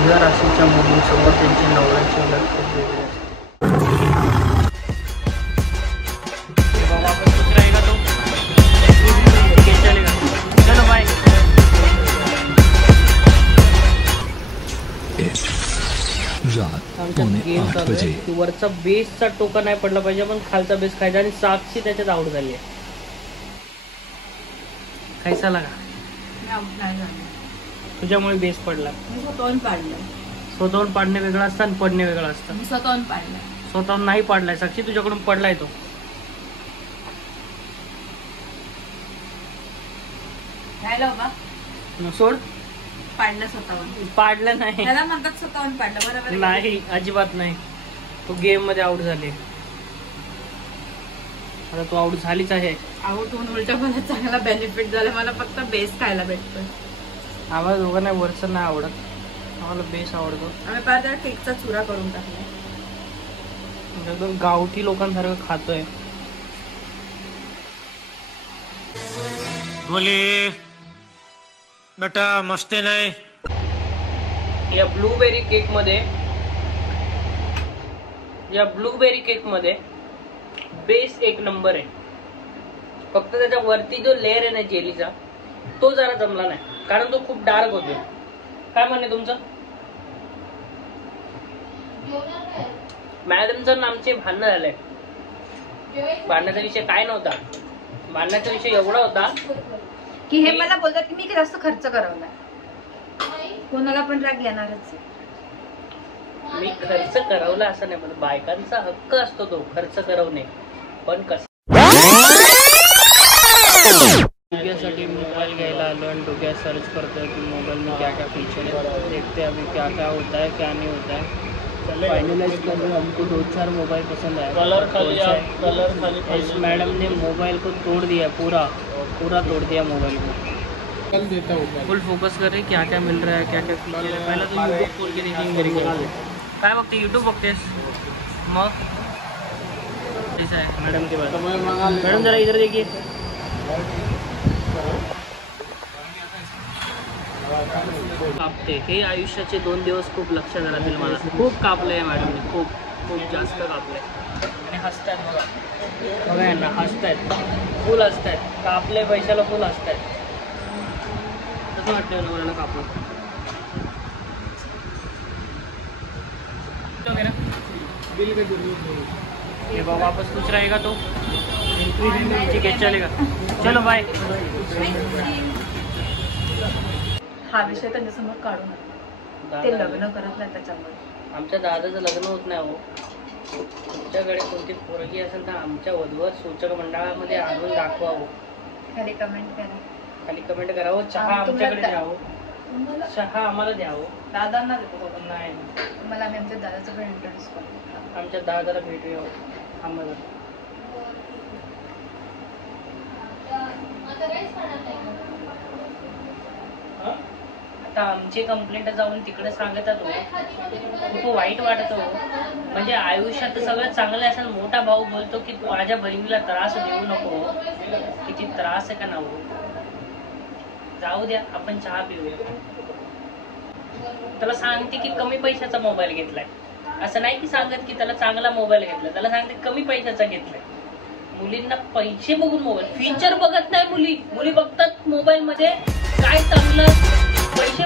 तुझ्या राशीच्या मुलींसोबत त्यांच्या नवऱ्याची ओळख खूप वेगळी असते. वापस कुछ रहेगा तो ठीक है, चलेगा. चलो बाय. आमच्या गेम चालू आहे की वरचा बेसचा टोका नाही पडला पाहिजे, पण खालचा बेस खायचा. आणि साक्षी त्याच्यात आउट झाली आहे. खायचा लागा तुझ्यामुळे बेस पडला. स्वतःहून पाडलं. स्वतःहून पाडणे वेगळं असतं आणि पडणे वेगळं असतं. स्वतःहून पाडलं. स्वतःहून नाही पाडलाय साक्षी, तुझ्याकडून पडलाय तो. राहिला बाबा सोड. पाडलं स्वतःहून. पाडलं नाही, त्याला म्हणतात स्वतःहून पाडलं. बरोबर नाही अजिबात नाही. तो गेम मध्ये आउट झाले. आता तू आउट झालीच आहे. आउट होऊन उलट मला चांगला बेनिफिट झाला. मला फक्त बेस खायला भेटतोय. आम्हाला दोघांना वरचं नाही आवडत, आम्हाला बेस आवडतो. आम्ही परत त्या केकचा चुरा करून टाकला. एकदम गावठी लोकांसारखं खातोय. बोले बेटा मस्ती नाही. या ब्लूबेरी केक मध्ये बेस एक नंबर आहे. फक्त त्याच्या वरती जो लेअर आहे ना जेलीचा, तो जरा जमला नाही, कारण तो खूप डार्क होतो. काय म्हणणे तुमचं? मॅडमचं आमचे भांडणं झालंय. भांडण्याचा विषय काय नव्हता. भांडण्याचा विषय एवढा होता की हे मला बोलतात की मी जास्त खर्च करवलाय. कोणाला पण राग येणारच. मी खर्च करवला असं नाही, मला बायकांचा हक्क असतो तो खर्च करवणे. पण कसं डोक्यासाठी मोबाईल घ्यायला आलो आणि डोक्यात सर्च करतोय की मोबाईल में क्या क्या फीचर है, देखते अभी क्या क्या होता है क्या नहीं होता है. फाइनलाइज कर रहे हमको 2-4 मोबाइल पसंद आया. कलर खाली इस मैडम ने मोबाइल को तोड़ दिया, पूरा तोड़ दिया मोबाइल को. फुल फोकस कर रहे क्या क्या मिल रहा है, क्या क्या फीचर है. पहला तो यूट्यूब खोल के देखेंगे मेरी काय बघते. यूट्यूब बघतेस मग ऐसा है मैडम के बाद. मैडम जरा इधर देखिए. कापते हे आयुष्याचे 2 दिवस खूप लक्षात राहतील मला. खूप कापलंय मॅडमने, खूप जास्त कापलंय. आणि हसतायत बघा यांना, हसतायत, फुल हसतायत. कापले पैशाला फुल हसतायत. कसं वाटतं मला कापून? ये वापस कुछ रहेगा तो ठीक है, चलेगा. चलो बाय. हा विषय त्यांच्यासमोर काढू नका. ते लग्न करत नाही त्याच्यामुळे. आमच्या दादाचं लग्न होत नाही हो. तुमच्याकडे कोणती पोरगी असेल तर आमच्या वधूवर सूचक मंडळामध्ये आणून दाखवावं. खाली कमेंट करा. खाली कमेंट करावं. चहा आमच्याकडे द्यावं. चहा आम्हाला द्यावं. दादांना देतो. नाही, मला आम्ही आमच्या दादाचं पण इंट्रोड्यूस करतो. आमच्या दादाला भेटूया आम्हाला. आता आमची कंप्लेंट जाऊन तिकडे सांगतात हो. खूप वाईट वाटत हो. म्हणजे आयुष्यात सगळं चांगलं असेल. मोठा भाऊ बोलतो की माझ्या बहिणीला त्रास देऊ नको. किती त्रास आहे का ना हो. जाऊ द्या, आपण चहा पिऊया. त्याला सांगते की कमी पैशाचा मोबाईल घेतलाय. असं नाही की सांगत की त्याला चांगला मोबाईल घेतला. त्याला सांगते कमी पैशाचा घेतलाय. मुलींना पैसे बघून मोबाईल, फीचर बघत नाही मुली. मुली बघतात मोबाईल मध्ये काय चांगलं, पैसे